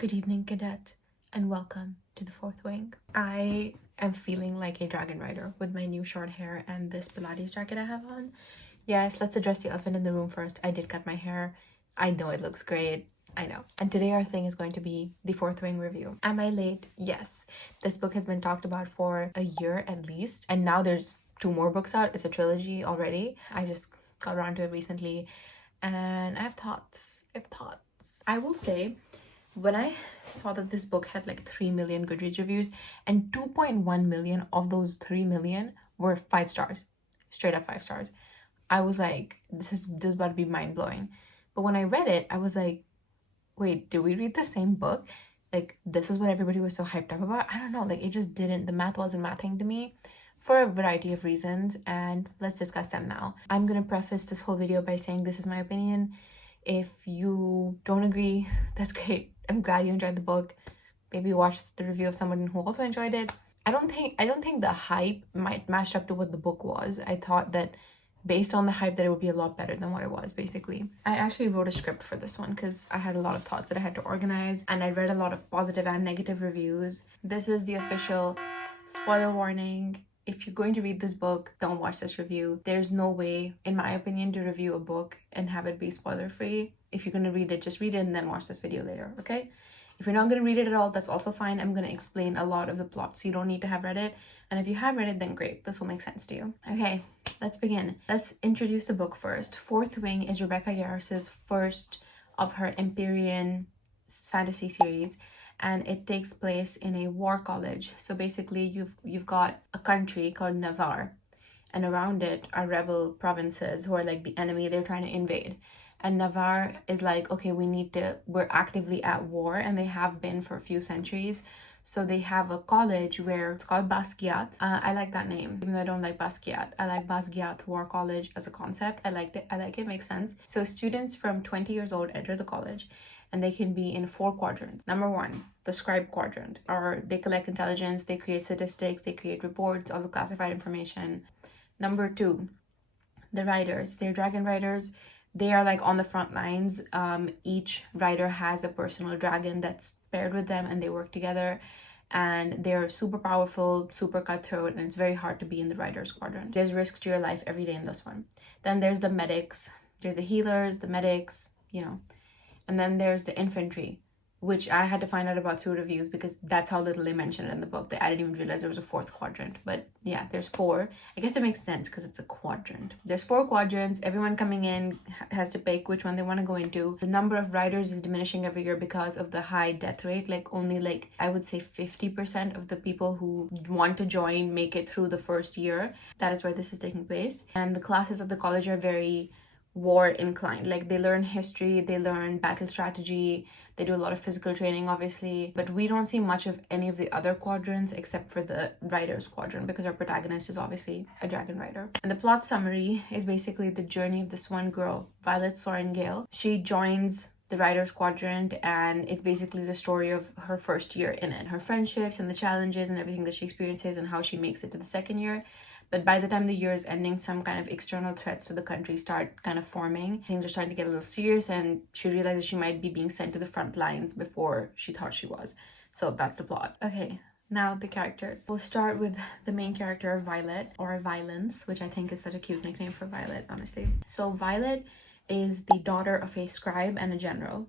Good evening, cadet, and welcome to the Fourth Wing. I am feeling like a dragon rider with my new short hair and this Pilates jacket I have on. Yes, let's address the elephant in the room first. I did cut my hair. I know it looks great. I know. And today our thing is going to be the Fourth Wing review. Am I late? Yes. This book has been talked about for a year at least, and now there's 2 more books out. It's a trilogy already. I just got around to it recently, and I have thoughts. I will say, when I saw that this book had like 3 million Goodreads reviews and 2.1 million of those 3 million were 5 stars, straight up 5 stars, I was like, this is about to be mind blowing. But when I read it, I was like, wait, did we read the same book? Like, this is what everybody was so hyped up about? I don't know, like, it just didn't, the math wasn't mathing to me for a variety of reasons, and let's discuss them now. I'm gonna preface this whole video by saying this is my opinion. If you don't agree, that's great. I'm glad you enjoyed the book. Maybe watch the review of someone who also enjoyed it. I don't think the hype might match up to what the book was. I thought that based on the hype that it would be a lot better than what it was, basically. I actually wrote a script for this one because I had a lot of thoughts that I had to organize, and I read a lot of positive and negative reviews. This is the official spoiler warning. If you're going to read this book, don't watch this review. There's no way, in my opinion, to review a book and have it be spoiler free. If you're going to read it, just read it and then watch this video later, okay? If you're not going to read it at all, that's also fine. I'm going to explain a lot of the plot, so you don't need to have read it. And if you have read it, then great. This will make sense to you. Okay, let's begin. Let's introduce the book first. Fourth Wing is Rebecca Yarros's first of her Empyrean fantasy series, and it takes place in a war college. So basically you've got a country called Navarre, and around it are rebel provinces who are like the enemy. They're trying to invade, and Navarre is like, okay, we're actively at war, and they have been for a few centuries. So they have a college where it's called Basquiat. I like that name, even though I don't like Basquiat. I like Basquiat War College as a concept. I like it, makes sense. So students from 20 years old enter the college, and they can be in 4 quadrants. Number 1, the scribe quadrant, or they collect intelligence, they create statistics, they create reports, all the classified information. Number 2, the riders, they're dragon riders. They are like on the front lines. Each rider has a personal dragon that's paired with them, and they work together, and they're super powerful, super cutthroat, and it's very hard to be in the riders quadrant. There's risks to your life every day in this one. Then there's the medics. They're the healers, the medics, and then there's the infantry, which I had to find out about through reviews because that's how little they mentioned it in the book. I didn't even realize there was a 4th quadrant. But yeah, there's 4. I guess it makes sense because it's a quadrant. There's 4 quadrants. Everyone coming in has to pick which one they want to go into. The number of riders is diminishing every year because of the high death rate. Only I would say 50% of the people who want to join make it through the first year. That is where this is taking place. And the classes of the college are very war inclined. They learn history, they learn battle strategy, they do a lot of physical training, obviously, but we don't see much of any of the other quadrants except for the riders quadrant, because our protagonist is obviously a dragon rider. And the plot summary is basically the journey of this one girl, Violet Sorrengail. She joins the riders quadrant, and it's basically the story of her first year in it, her friendships and the challenges and everything that she experiences, and how she makes it to the second year. But by the time the year is ending, some kind of external threats to the country start kind of forming. Things are starting to get a little serious, and she realizes she might be being sent to the front lines before she thought she was. So that's the plot. Okay, now the characters. We'll start with the main character, Violet, or Violence, which I think is such a cute nickname for Violet, honestly. So Violet is the daughter of a scribe and a general,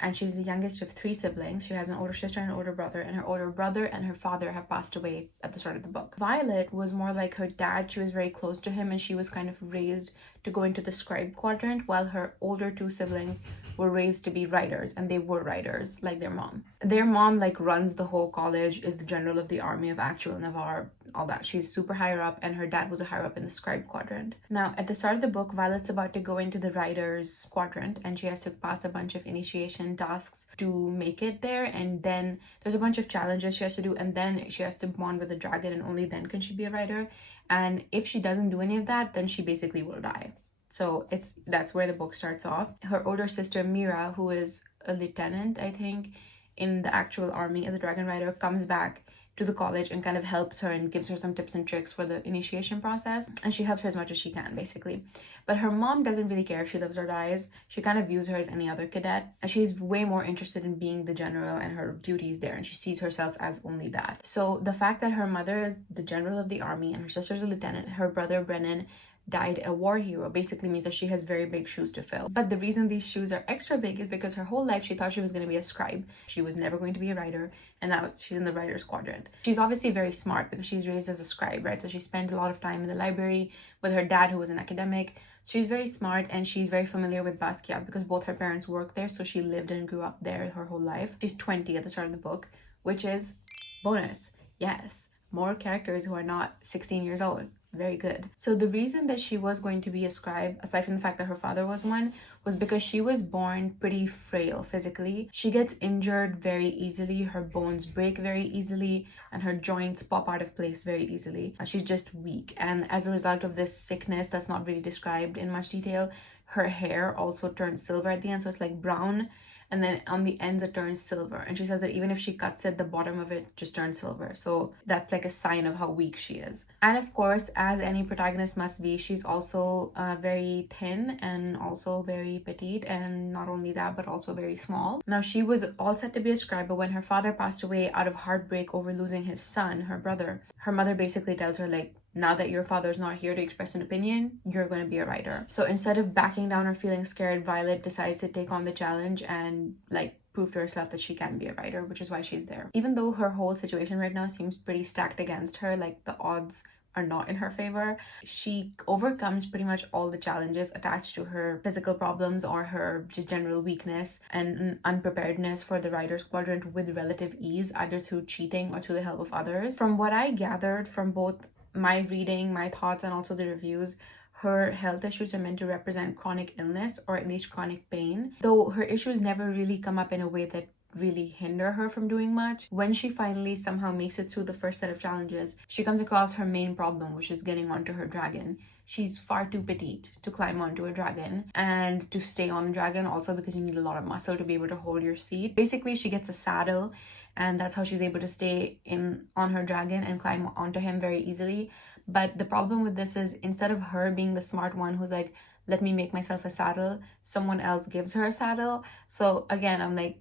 and she's the youngest of 3 siblings. She has an older sister and an older brother, and her older brother and her father have passed away at the start of the book. Violet was more like her dad. She was very close to him, and she was kind of raised to go into the scribe quadrant, while her older 2 siblings were raised to be writers, and they were writers like their mom. Their mom runs the whole college, is the general of the army of actual Navarre, all that. She's super higher up, and her dad was a higher up in the scribe quadrant. Now, at the start of the book, Violet's about to go into the writers quadrant, and she has to pass a bunch of initiation tasks to make it there, and then there's a bunch of challenges she has to do, and then she has to bond with a dragon, and only then can she be a writer. And if she doesn't do any of that, then she basically will die. So that's where the book starts off. Her older sister Mira, who is a lieutenant, I think, in the actual army as a dragon rider, comes back to the college and kind of helps her and gives her some tips and tricks for the initiation process, and she helps her as much as she can basically. But her mom doesn't really care if she lives or dies. She kind of views her as any other cadet, and she's way more interested in being the general and her duties there, and she sees herself as only that. So the fact that her mother is the general of the army and her sister's a lieutenant, her brother Brennan died a war hero, basically means that she has very big shoes to fill. But the reason these shoes are extra big is because her whole life she thought she was going to be a scribe. She was never going to be a writer, and now she's in the writer's quadrant. She's obviously very smart because she's raised as a scribe, right? So she spent a lot of time in the library with her dad, who was an academic. She's very smart, and she's very familiar with Basquiat because both her parents worked there, so she lived and grew up there her whole life. She's 20 at the start of the book, which is bonus. Yes, more characters who are not 16 years old. Very good. So the reason that she was going to be a scribe, aside from the fact that her father was one, was because she was born pretty frail physically. She gets injured very easily, her bones break very easily, and her joints pop out of place very easily. She's just weak, and as a result of this sickness that's not really described in much detail, her hair also turns silver at the end, so it's like brown, and then on the ends it turns silver. And she says that even if she cuts it, the bottom of it just turns silver. So that's like a sign of how weak she is. And of course, as any protagonist must be, she's also very thin and also very petite, and not only that, but also very small. Now, she was all set to be a scribe, but when her father passed away out of heartbreak over losing his son, her brother, her mother basically tells her, like, now that your father's not here to express an opinion, you're going to be a writer. So instead of backing down or feeling scared, Violet decides to take on the challenge and like prove to herself that she can be a writer, which is why she's there. Even though her whole situation right now seems pretty stacked against her, like the odds are not in her favor, she overcomes pretty much all the challenges attached to her physical problems or her just general weakness and unpreparedness for the writer's quadrant with relative ease, either through cheating or through the help of others. From what I gathered from both my reading, my thoughts, and also the reviews, her health issues are meant to represent chronic illness or at least chronic pain, though her issues never really come up in a way that really hinder her from doing much. When she finally somehow makes it through the first set of challenges, she comes across her main problem, which is getting onto her dragon. She's far too petite to climb onto a dragon and to stay on a dragon, also because you need a lot of muscle to be able to hold your seat. Basically, she gets a saddle, and that's how she's able to stay in on her dragon and climb onto him very easily. But the problem with this is, instead of her being the smart one who's like, let me make myself a saddle, someone else gives her a saddle. So again, I'm like,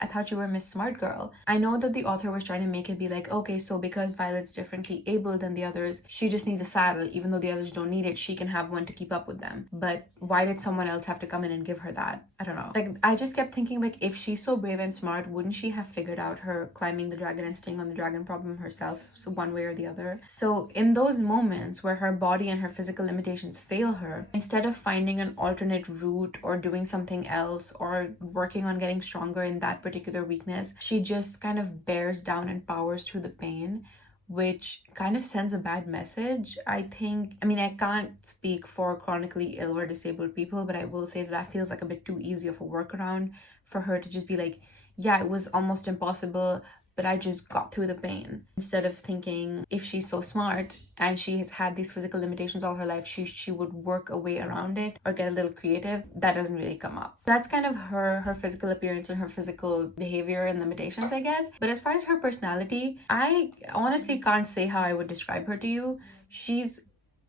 I thought you were Miss Smart Girl. I know that the author was trying to make it be like, okay, so because Violet's differently able than the others, she just needs a saddle. Even though the others don't need it, she can have one to keep up with them. But why did someone else have to come in and give her that? I don't know. Like, I just kept thinking, like, if she's so brave and smart, wouldn't she have figured out her climbing the dragon and staying on the dragon problem herself, so one way or the other? So in those moments where her body and her physical limitations fail her, instead of finding an alternate route or doing something else or working on getting stronger in that particular weakness, she just kind of bears down and powers through the pain, which kind of sends a bad message. I think, I mean, I can't speak for chronically ill or disabled people, but I will say that feels like a bit too easy of a workaround for her to just be like, yeah, it was almost impossible, but I just got through the pain. Instead of thinking, if she's so smart and she has had these physical limitations all her life, she would work a way around it or get a little creative. That doesn't really come up. That's kind of her physical appearance and her physical behavior and limitations, I guess. But as far as her personality, I honestly can't say how I would describe her to you. She's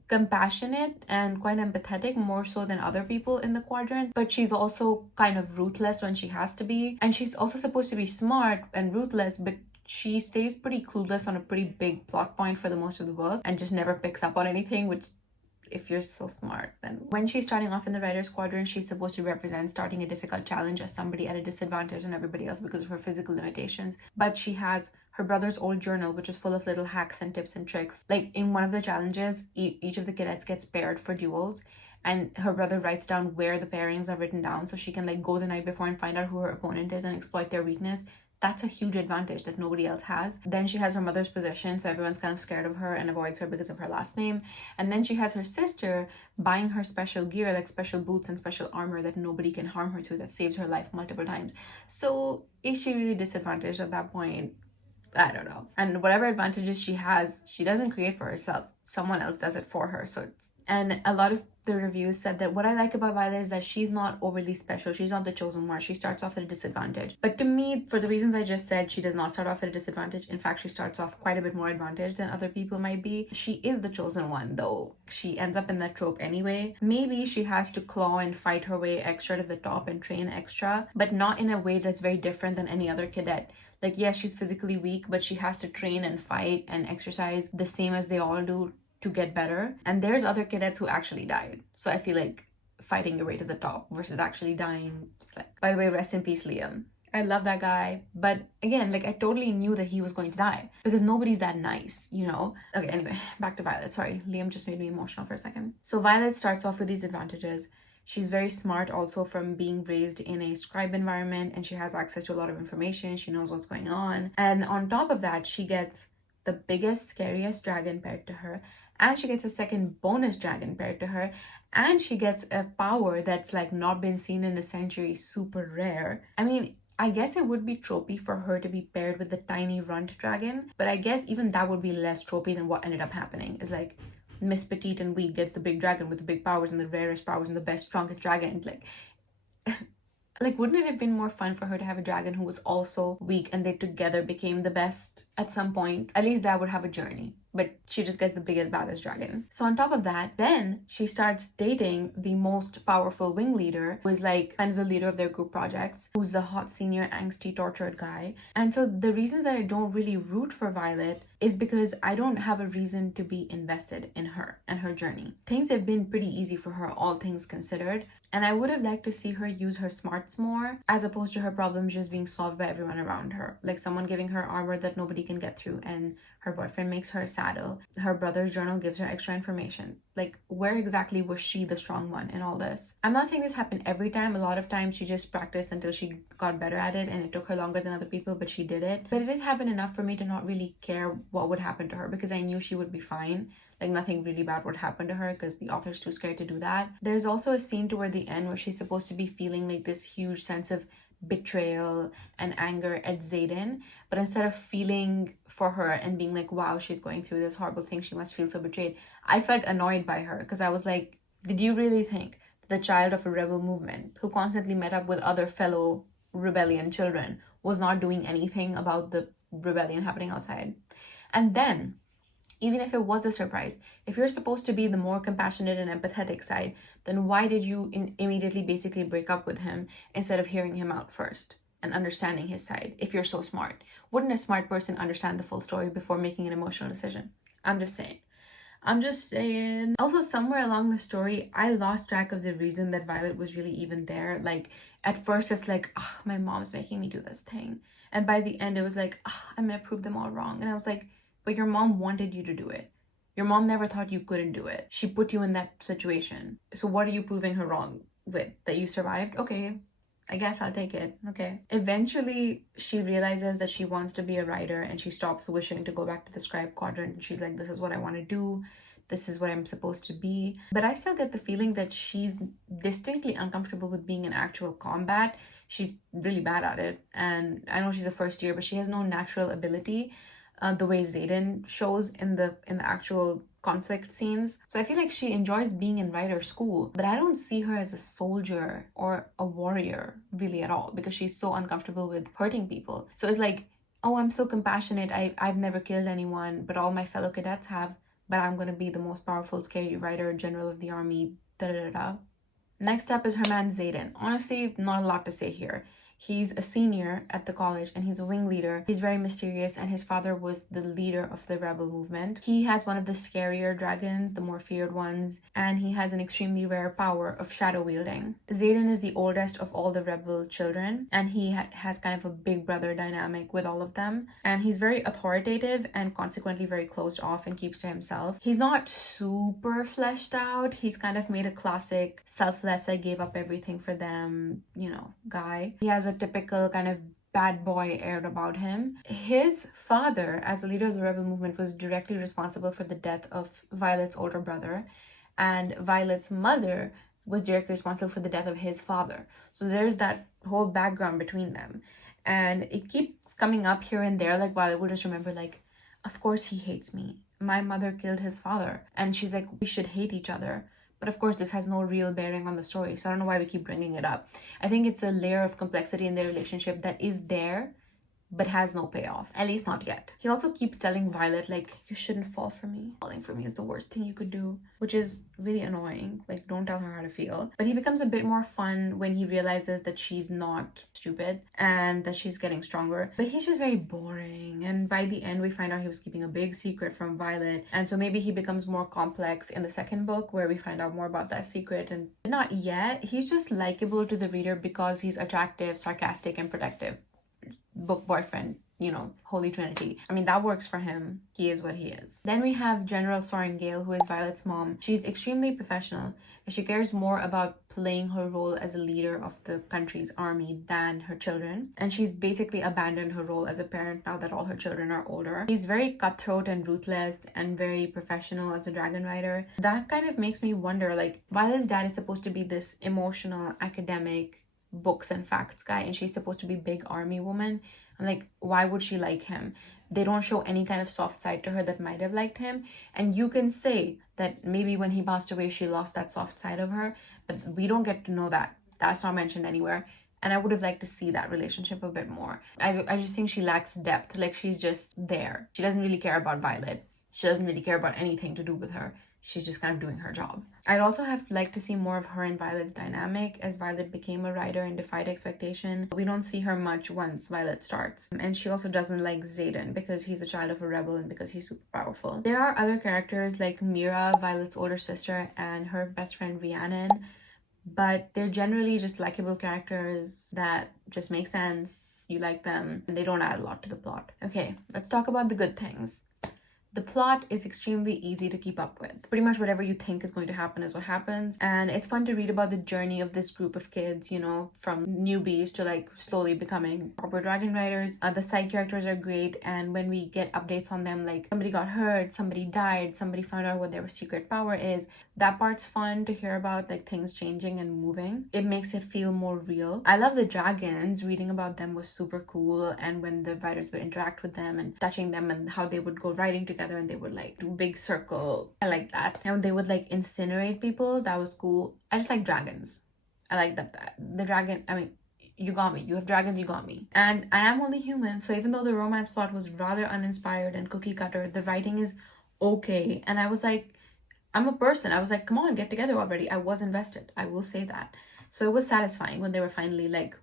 compassionate and quite empathetic, more so than other people in the quadrant, but she's also kind of ruthless when she has to be, and she's also supposed to be smart and ruthless, but she stays pretty clueless on a pretty big plot point for the most of the book and just never picks up on anything, which, if you're so smart, then when she's starting off in the writer's quadrant, she's supposed to represent starting a difficult challenge as somebody at a disadvantage on everybody else because of her physical limitations. But she has her brother's old journal, which is full of little hacks and tips and tricks. Like, in one of the challenges, each of the cadets gets paired for duels, and her brother writes down where the pairings are written down so she can like go the night before and find out who her opponent is and exploit their weakness. That's a huge advantage that nobody else has. Then she has her mother's possession, so everyone's kind of scared of her and avoids her because of her last name. And then she has her sister buying her special gear, like special boots and special armor that nobody can harm her to, that saves her life multiple times. So is she really disadvantaged at that point? I don't know. And whatever advantages she has, she doesn't create for herself. Someone else does it for her. So And a lot of the reviews said that what I like about Violet is that she's not overly special. She's not the chosen one. She starts off at a disadvantage. But to me, for the reasons I just said, she does not start off at a disadvantage. In fact, she starts off quite a bit more advantaged than other people might be. She is the chosen one, though. She ends up in that trope anyway. Maybe she has to claw and fight her way extra to the top and train extra, but not in a way that's very different than any other cadet. Like, yes, she's physically weak, but she has to train and fight and exercise the same as they all do to get better. And there's other cadets who actually died. So I feel like fighting your way to the top versus actually dying. It's like, by the way, rest in peace, Liam. I love that guy. But again, like I totally knew that he was going to die because nobody's that nice, you know? Okay, anyway, back to Violet. Sorry, Liam just made me emotional for a second. So Violet starts off with these advantages. She's very smart also from being raised in a scribe environment, and she has access to a lot of information. She knows what's going on. And on top of that, she gets the biggest, scariest dragon paired to her, and she gets a second bonus dragon paired to her, and she gets a power that's like not been seen in a century, super rare. I mean, I guess it would be tropey for her to be paired with the tiny runt dragon, but I guess even that would be less tropey than what ended up happening. Is like Miss Petite and Weak gets the big dragon with the big powers and the rarest powers and the best, strongest dragon. Like, wouldn't it have been more fun for her to have a dragon who was also weak and they together became the best at some point? At least that would have a journey. But she just gets the biggest, baddest dragon. So on top of that, then she starts dating the most powerful wing leader, who is like kind of the leader of their group projects, who's the hot senior angsty tortured guy. And so the reasons that I don't really root for Violet is because I don't have a reason to be invested in her and her journey. Things have been pretty easy for her, all things considered. And I would have liked to see her use her smarts more, as opposed to her problems just being solved by everyone around her. Like someone giving her armor that nobody can get through, and her boyfriend makes her a saddle. Her brother's journal gives her extra information. Like, where exactly was she the strong one in all this? I'm not saying this happened every time. A lot of times she just practiced until she got better at it, and it took her longer than other people, but she did it. But it did happen enough for me to not really care what would happen to her, because I knew she would be fine. Like, nothing really bad would happen to her because the author's too scared to do that. There's also a scene toward the end where she's supposed to be feeling like this huge sense of betrayal and anger at Xaden, but instead of feeling for her and being like, wow, she's going through this horrible thing, she must feel so betrayed, I felt annoyed by her because I was like, did you really think the child of a rebel movement who constantly met up with other fellow rebellion children was not doing anything about the rebellion happening outside? And then, even if it was a surprise, if you're supposed to be the more compassionate and empathetic side, then why did you immediately basically break up with him instead of hearing him out first and understanding his side? If you're so smart, wouldn't a smart person understand the full story before making an emotional decision? I'm just saying. Also, somewhere along the story, I lost track of the reason that Violet was really even there. Like, at first it's like, oh, my mom's making me do this thing. And by the end, it was like, oh, I'm gonna prove them all wrong. And I was like, but your mom wanted you to do it. Your mom never thought you couldn't do it. She put you in that situation. So what are you proving her wrong with? That you survived? Okay, I guess I'll take it. Okay. Eventually, she realizes that she wants to be a writer and she stops wishing to go back to the scribe quadrant. And she's like, this is what I want to do. This is what I'm supposed to be. But I still get the feeling that she's distinctly uncomfortable with being in actual combat. She's really bad at it. And I know she's a first year, but she has no natural ability. The way Xaden shows in the actual conflict scenes. So I feel like she enjoys being in writer school, but I don't see her as a soldier or a warrior really at all, because she's so uncomfortable with hurting people. So it's like, oh, I'm so compassionate, I've never killed anyone, but all my fellow cadets have, but I'm gonna be the most powerful, scary writer, general of the army, da da da da. Next up is her man Xaden. Honestly, not a lot to say here. He's a senior at the college and he's a wing leader. He's very mysterious, and his father was the leader of the rebel movement. He has one of the scarier dragons, the more feared ones, and he has an extremely rare power of shadow wielding. Xaden is the oldest of all the rebel children, and he has kind of a big brother dynamic with all of them. And he's very authoritative and consequently very closed off and keeps to himself. He's not super fleshed out. He's kind of made a classic selfless, I gave up everything for them, guy. He has a typical kind of bad boy air about him. His father, as the leader of the rebel movement, was directly responsible for the death of Violet's older brother, and Violet's mother was directly responsible for the death of his father. So there's that whole background between them, and it keeps coming up here and there. Like, Violet will just remember, like, of course he hates me. my mother killed his father. And she's like, we should hate each other. But of course, this has no real bearing on the story. So I don't know why we keep bringing it up. I think it's a layer of complexity in their relationship that is there, but has no payoff, at least not yet. He also keeps telling Violet, like, you shouldn't fall for me. Falling for me is the worst thing you could do, which is really annoying. Like, don't tell her how to feel. But he becomes a bit more fun when he realizes that she's not stupid and that she's getting stronger. But he's just very boring. And by the end, we find out he was keeping a big secret from Violet. And so maybe he becomes more complex in the second book, where we find out more about that secret. And not yet. He's just likable to the reader because he's attractive, sarcastic, and protective. Book boyfriend, you know, Holy Trinity. I mean, that works for him. He is what he is. Then we have General Soren Gale, who is Violet's mom. She's extremely professional, and she cares more about playing her role as a leader of the country's army than her children. And she's basically abandoned her role as a parent now that all her children are older. She's very cutthroat and ruthless and very professional as a dragon rider. That kind of makes me wonder, like, Violet's dad is supposed to be this emotional, academic, books and facts guy, and she's supposed to be big army woman. I'm like, why would she like him? They don't show any kind of soft side to her that might have liked him. And you can say that maybe when he passed away, she lost that soft side of her, but we don't get to know that. That's not mentioned anywhere. And I would have liked to see that relationship a bit more. I just think she lacks depth. Like, she's just there. She doesn't really care about Violet. She doesn't really care about anything to do with her. She's just kind of doing her job. I'd also have liked to see more of her and Violet's dynamic as Violet became a writer and defied expectation. We don't see her much once Violet starts. And she also doesn't like Xaden because he's a child of a rebel and because he's super powerful. There are other characters like Mira, Violet's older sister, and her best friend Rhiannon, but they're generally just likable characters that just make sense. You like them, and they don't add a lot to the plot. Okay, let's talk about the good things. The plot is extremely easy to keep up with. Pretty much whatever you think is going to happen is what happens. And it's fun to read about the journey of this group of kids, you know, from newbies to like slowly becoming proper dragon riders. The side characters are great. And when we get updates on them, like somebody got hurt, somebody died, somebody found out what their secret power is, that part's fun to hear about, like things changing and moving. It makes it feel more real. I love the dragons. Reading about them was super cool. And when the writers would interact with them and touching them and how they would go riding together and they would like do big circle. I like that. And they would like incinerate people. That was cool. I just like dragons. I like that. The dragon, I mean, you got me. You have dragons, you got me. And I am only human, so even though the romance plot was rather uninspired and cookie cutter, the writing is okay. And I was like, I'm a person. I was like, come on, get together already. I was invested. I will say that. So it was satisfying when they were finally like,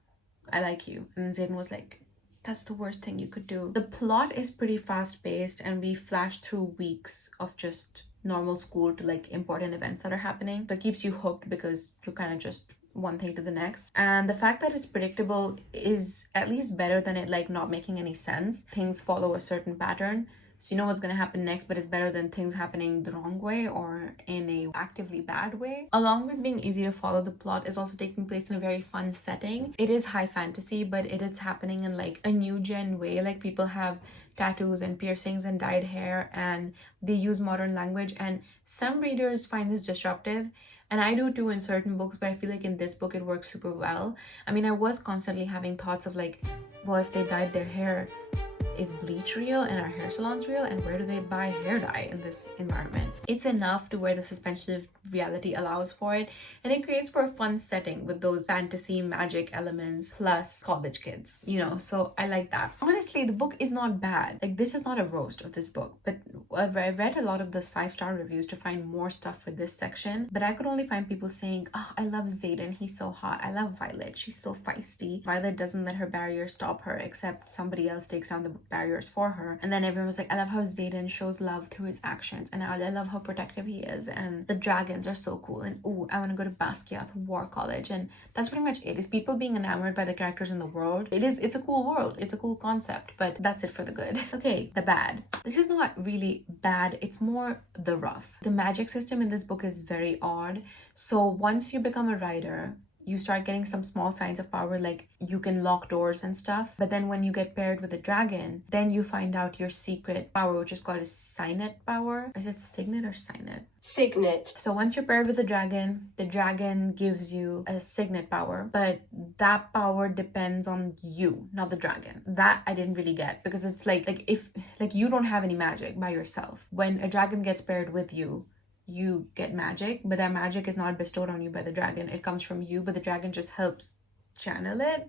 I like you. And Xaden was like, that's the worst thing you could do. The plot is pretty fast-paced and we flash through weeks of just normal school to like important events that are happening. So it keeps you hooked because you kind of just one thing to the next. And the fact that it's predictable is at least better than it like not making any sense. Things follow a certain pattern. So you know what's going to happen next, but it's better than things happening the wrong way or in a actively bad way. Along with being easy to follow, the plot is also taking place in a very fun setting. It is high fantasy, but it is happening in like a new gen way. Like people have tattoos and piercings and dyed hair and they use modern language, and some readers find this disruptive. And I do too in certain books, but I feel like in this book it works super well. I mean, I was constantly having thoughts of like, well, if they dyed their hair, is bleach real and are hair salons real, and where do they buy hair dye in this environment? It's enough to where the suspension of reality allows for it, and it creates for a fun setting with those fantasy magic elements plus college kids, you know, so I like that. Honestly, the book is not bad. Like, this is not a roast of this book, but I've read a lot of those 5-star reviews to find more stuff for this section, but I could only find people saying, oh, I love Xaden, he's so hot. I love Violet, she's so feisty. Violet doesn't let her barriers stop her, except somebody else takes down the barriers for her. And then everyone was like, I love how Xaden shows love through his actions, and I love how protective he is, and the dragons are so cool, and ooh, I want to go to Basquiat War College. And that's pretty much it. Is people being enamored by the characters in the world. It's a cool world, it's a cool concept, but that's it for the good. Okay, the bad. This is not really bad, it's more the rough. The magic system in this book is very odd. So once you become a writer, you start getting some small signs of power, like you can lock doors and stuff. But then when you get paired with a dragon, then you find out your secret power, which is called a signet power. Is it signet or signet? Signet. So once you're paired with a dragon, the dragon gives you a signet power, but that power depends on you, not the dragon. That I didn't really get, because it's like if like you don't have any magic by yourself. When a dragon gets paired with you, you get magic, but that magic is not bestowed on you by the dragon. It comes from you, but the dragon just helps channel it.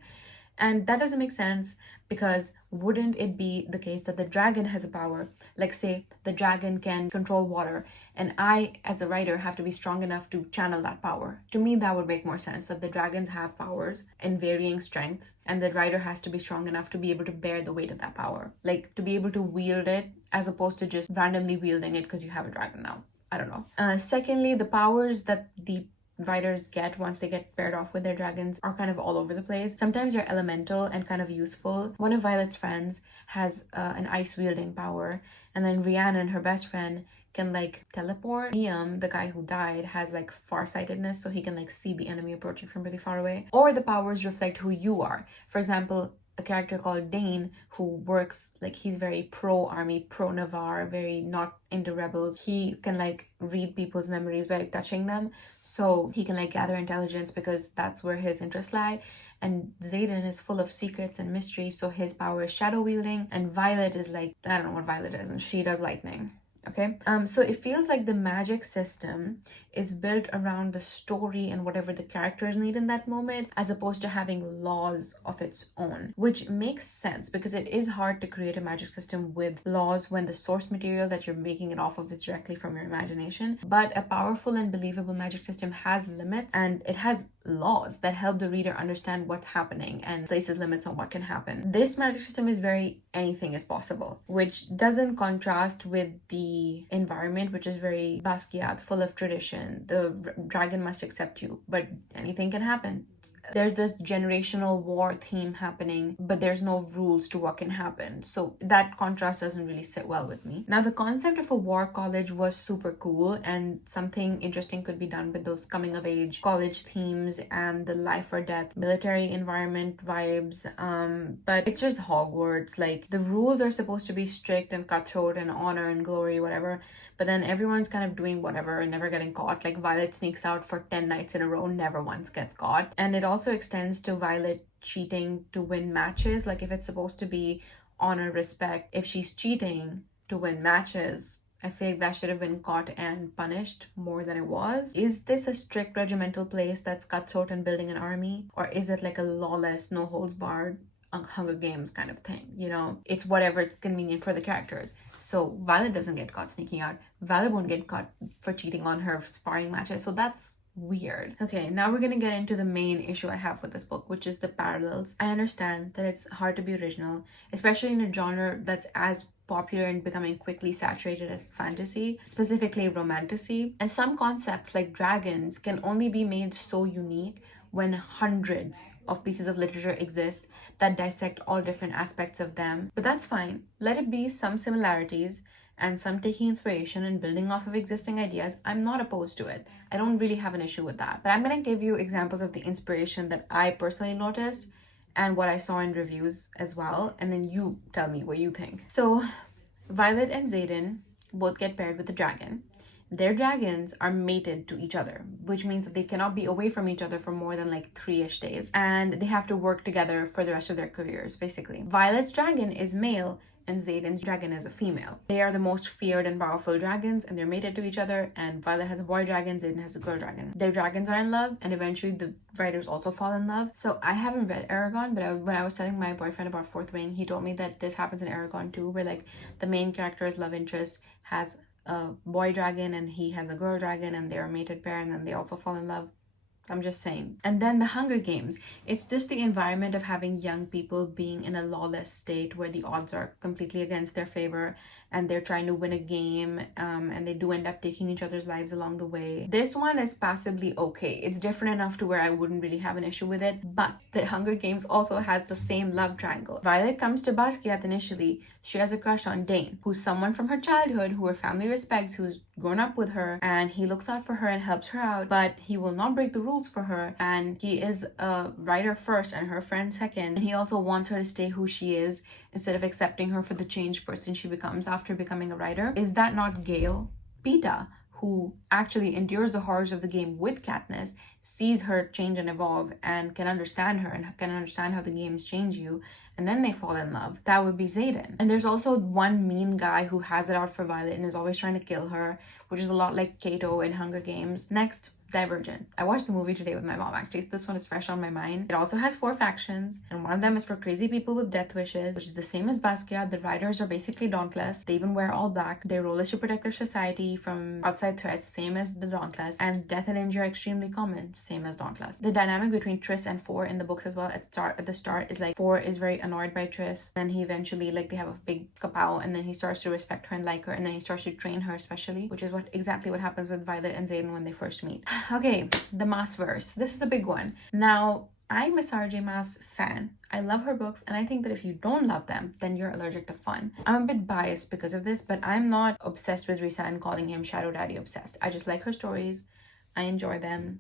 And that doesn't make sense, because wouldn't it be the case that the dragon has a power? Like, say the dragon can control water, and I, as a writer, have to be strong enough to channel that power. To me, that would make more sense, that the dragons have powers in varying strengths, and the writer has to be strong enough to be able to bear the weight of that power. Like, to be able to wield it, as opposed to just randomly wielding it because you have a dragon now. I don't know. Secondly, the powers that the writers get once they get paired off with their dragons are kind of all over the place. Sometimes they're elemental and kind of useful. One of Violet's friends has an ice wielding power, and then Rhiannon, her best friend, can like teleport. Liam, the guy who died, has like farsightedness, so he can like see the enemy approaching from really far away. Or the powers reflect who you are. For example, a character called Dane, who works like, he's very pro army, pro Navarre, very not into rebels. He can like read people's memories by like, touching them, so he can like gather intelligence because that's where his interests lie. And Xaden is full of secrets and mysteries, so his power is shadow wielding. And Violet is like, I don't know what Violet is, and she does lightning. Okay, so it feels like the magic system is built around the story and whatever the characters need in that moment, as opposed to having laws of its own, which makes sense because it is hard to create a magic system with laws when the source material that you're making it off of is directly from your imagination. But a powerful and believable magic system has limits, and it has laws that help the reader understand what's happening and places limits on what can happen. This magic system is very anything is possible, which doesn't contrast with the environment, which is very Basquiat, full of tradition. The dragon must accept you, but anything can happen. There's this generational war theme happening, but there's no rules to what can happen. So that contrast doesn't really sit well with me. Now, the concept of a war college was super cool, and something interesting could be done with those coming of age college themes and the life or death military environment vibes. But it's just Hogwarts. Like, the rules are supposed to be strict and cutthroat and honor and glory, whatever, but then everyone's kind of doing whatever and never getting caught. Like, Violet sneaks out for 10 nights in a row, never once gets caught. And it also extends to Violet cheating to win matches. Like, if it's supposed to be honor, respect, if she's cheating to win matches, I feel like that should have been caught and punished more than it was. Is this a strict regimental place that's cutthroat and building an army? Or is it like a lawless, no holds barred Hunger Games kind of thing? You know, it's whatever it's convenient for the characters. So Violet doesn't get caught sneaking out. Violet won't get caught for cheating on her sparring matches. So that's weird. Okay, now we're gonna get into the main issue I have with this book, which is the parallels. I understand that it's hard to be original, especially in a genre that's as popular and becoming quickly saturated as fantasy, specifically romantasy. And some concepts like dragons can only be made so unique when hundreds of pieces of literature exist that dissect all different aspects of them. But that's fine. Let it be some similarities and some taking inspiration and building off of existing ideas. I'm not opposed to it. I don't really have an issue with that. But I'm going to give you examples of the inspiration that I personally noticed and what I saw in reviews as well. And then you tell me what you think. So Violet and Xaden both get paired with a dragon. Their dragons are mated to each other, which means that they cannot be away from each other for more than like 3-ish days. And they have to work together for the rest of their careers, basically. Violet's dragon is male and Xaden's dragon is a female. They are the most feared and powerful dragons, and they're mated to each other. And Violet has a boy dragon, Xaden has a girl dragon. Their dragons are in love, and eventually the writers also fall in love. So I haven't read Eragon, but when I was telling my boyfriend about Fourth Wing, he told me that this happens in Eragon too, where like the main character's love interest has a boy dragon and he has a girl dragon, and they're a mated pair, and then they also fall in love. I'm just saying. And then the Hunger Games. It's just the environment of having young people being in a lawless state where the odds are completely against their favor, and they're trying to win a game, and they do end up taking each other's lives along the way. This one is passably okay. It's different enough to where I wouldn't really have an issue with it, but the Hunger Games also has the same love triangle. Violet comes to Basquiat initially. She has a crush on Dane, who's someone from her childhood who her family respects, who's grown up with her and he looks out for her and helps her out, but he will not break the rules for her, and he is a writer first and her friend second, and he also wants her to stay who she is instead of accepting her for the changed person she becomes after becoming a writer. Is that not Gale Peeta, who actually endures the horrors of the game with Katniss, sees her change and evolve, and can understand her and can understand how the games change you, and then they fall in love? That would be Xaden. And there's also one mean guy who has it out for Violet and is always trying to kill her, which is a lot like Kato in Hunger Games. Next, Divergent. I watched the movie today with my mom, actually. This one is fresh on my mind. It also has 4 factions, and one of them is for crazy people with death wishes, which is the same as Basquiat. The riders are basically Dauntless. They even wear all black. Their role is to protect their society from outside threats, same as the Dauntless. And death and injury are extremely common, same as Dauntless. The dynamic between Triss and Four in the books as well at the start is like Four is very annoyed by Triss. Then he eventually, like, they have a big kapow, and then he starts to respect her and like her, and then he starts to train her especially, which is exactly what happens with Violet and Xaden when they first meet. Okay, the Maasverse. This is a big one. Now, I'm a Sarah J. Maas fan. I love her books, and I think that if you don't love them, then you're allergic to fun. I'm a bit biased because of this, but I'm not obsessed with Rhys-Ann calling him Shadow Daddy obsessed. I just like her stories. I enjoy them,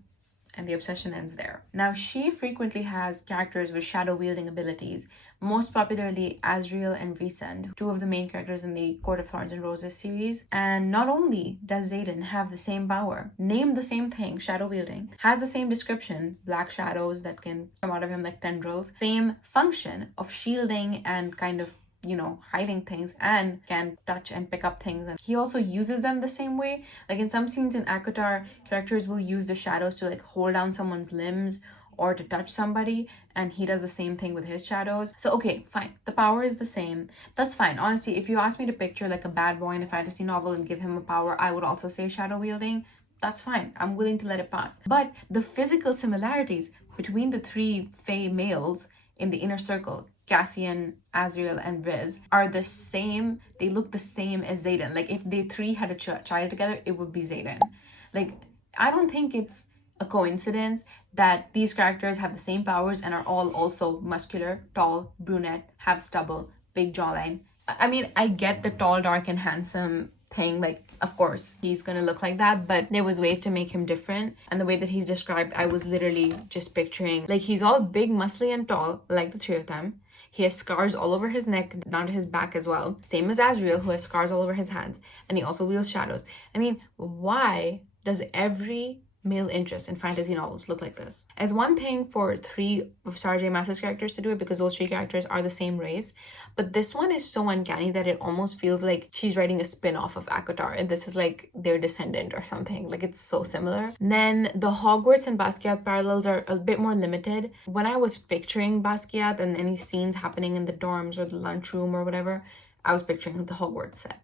and the obsession ends there. Now, she frequently has characters with shadow-wielding abilities, most popularly Azriel and Rhysand, 2 of the main characters in the Court of Thorns and Roses series. And not only does Xaden have the same power, named the same thing, shadow-wielding, has the same description, black shadows that can come out of him like tendrils, same function of shielding and kind of, you know, hiding things, and can touch and pick up things, and he also uses them the same way. Like in some scenes in ACOTAR, characters will use the shadows to like hold down someone's limbs or to touch somebody, and he does the same thing with his shadows. So okay, fine, the power is the same. That's fine. Honestly, if you ask me to picture like a bad boy in a fantasy novel and give him a power, I would also say shadow wielding. That's fine. I'm willing to let it pass. But the physical similarities between the 3 Fae males in the inner circle, Cassian, Azriel, and Riz, are the same. They look the same as Xaden. Like if they 3 had a child together, it would be Xaden. Like, I don't think it's a coincidence that these characters have the same powers and are all also muscular, tall, brunette, have stubble, big jawline. I mean, I get the tall, dark, and handsome thing. Like, of course, he's gonna look like that, but there was ways to make him different. And the way that he's described, I was literally just picturing, like, he's all big, muscly, and tall, like the 3 of them. He has scars all over his neck, down to his back as well. Same as Azriel, who has scars all over his hands. And he also wields shadows. I mean, why does every male interest in fantasy novels look like this? As one thing for 3 of Sarah J. Maas's characters to do it, because those 3 characters are the same race, but this one is so uncanny that it almost feels like she's writing a spin-off of ACOTAR, and this is like their descendant or something. Like, it's so similar. And then the Hogwarts and Basquiat parallels are a bit more limited. When I was picturing Basquiat and any scenes happening in the dorms or the lunchroom or whatever, I was picturing the Hogwarts set.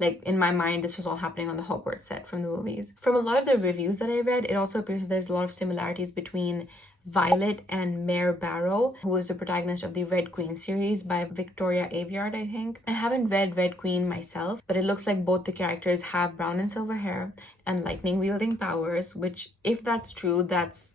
Like, in my mind, this was all happening on the Hogwarts set from the movies. From a lot of the reviews that I read, it also appears that there's a lot of similarities between Violet and Mare Barrow, who was the protagonist of the Red Queen series by Victoria Aveyard, I think. I haven't read Red Queen myself, but it looks like both the characters have brown and silver hair and lightning-wielding powers, which, if that's true, that's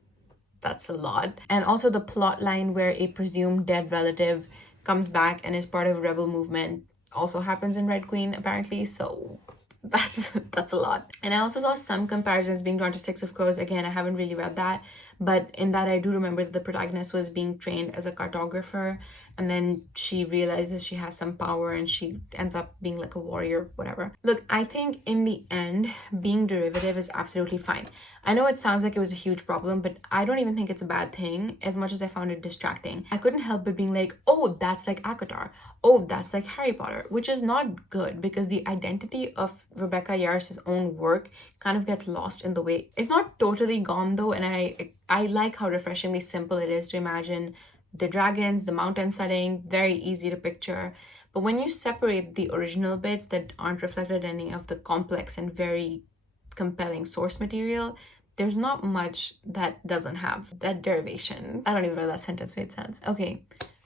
a lot. And also the plot line where a presumed dead relative comes back and is part of a rebel movement also happens in Red Queen, apparently, so that's a lot. And I also saw some comparisons being drawn to Six of Crows. Again, I haven't really read that, but in that I do remember that the protagonist was being trained as a cartographer, and then she realizes she has some power and she ends up being like a warrior, whatever. Look, I think in the end, being derivative is absolutely fine. I know it sounds like it was a huge problem, but I don't even think it's a bad thing as much as I found it distracting. I couldn't help but being like, oh, that's like ACOTAR. Oh, that's like Harry Potter, which is not good because the identity of Rebecca Yarros' own work kind of gets lost in the way. It's not totally gone though, and I like how refreshingly simple it is to imagine the dragons, the mountain setting, very easy to picture. But when you separate the original bits that aren't reflected in any of the complex and very compelling source material, there's not much that doesn't have that derivation. I don't even know if that sentence made sense. Okay,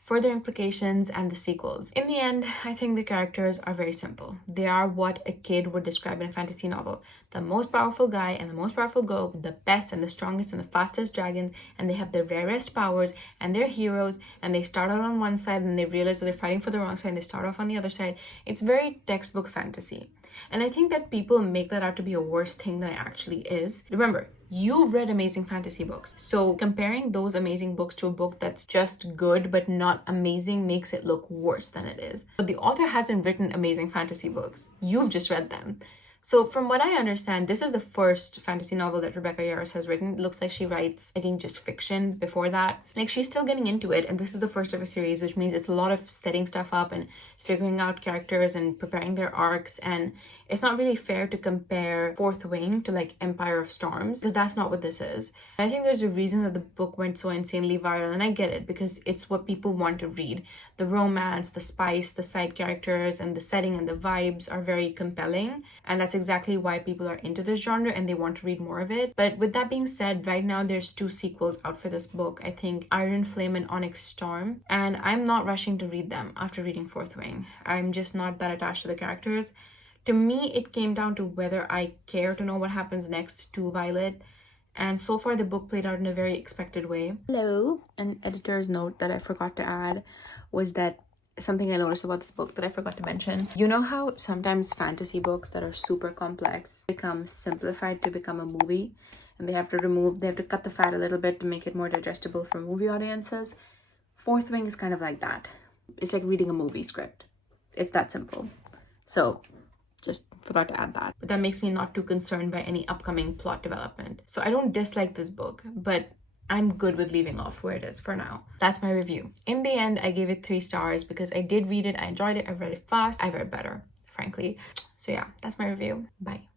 further implications, and the sequels. In the end, I think the characters are very simple. They are what a kid would describe in a fantasy novel. The most powerful guy and the most powerful girl with the best and the strongest and the fastest dragons, and they have the rarest powers, and they're heroes, and they start out on one side and they realize that they're fighting for the wrong side and they start off on the other side. It's very textbook fantasy. And I think that people make that out to be a worse thing than it actually is. Remember, you've read amazing fantasy books. So comparing those amazing books to a book that's just good but not amazing makes it look worse than it is. But the author hasn't written amazing fantasy books. You've just read them. So from what I understand, this is the first fantasy novel that Rebecca Yarros has written. It looks like she writes, I think, just fiction before that. Like, she's still getting into it, and this is the first of a series, which means it's a lot of setting stuff up and figuring out characters and preparing their arcs. And it's not really fair to compare Fourth Wing to like Empire of Storms, because that's not what this is. And I think there's a reason that the book went so insanely viral, and I get it, because it's what people want to read. The romance, the spice, the side characters, and the setting and the vibes are very compelling, and that's exactly why people are into this genre and they want to read more of it. But with that being said, right now there's 2 sequels out for this book. I think Iron Flame and Onyx Storm, and I'm not rushing to read them after reading Fourth Wing. I'm just not that attached to the characters. To me, it came down to whether I care to know what happens next to Violet. And so far, the book played out in a very expected way. Hello. An editor's note that I forgot to add was that something I noticed about this book that I forgot to mention. You know how sometimes fantasy books that are super complex become simplified to become a movie? And they have to cut the fat a little bit to make it more digestible for movie audiences. Fourth Wing is kind of like that. It's like reading a movie script. It's that simple. So just forgot to add that. But that makes me not too concerned by any upcoming plot development. So I don't dislike this book, but I'm good with leaving off where it is for now. That's my review. In the end, I gave it 3 stars because I did read it, I enjoyed it, I read it fast, I read better, frankly. So yeah, that's my review. Bye.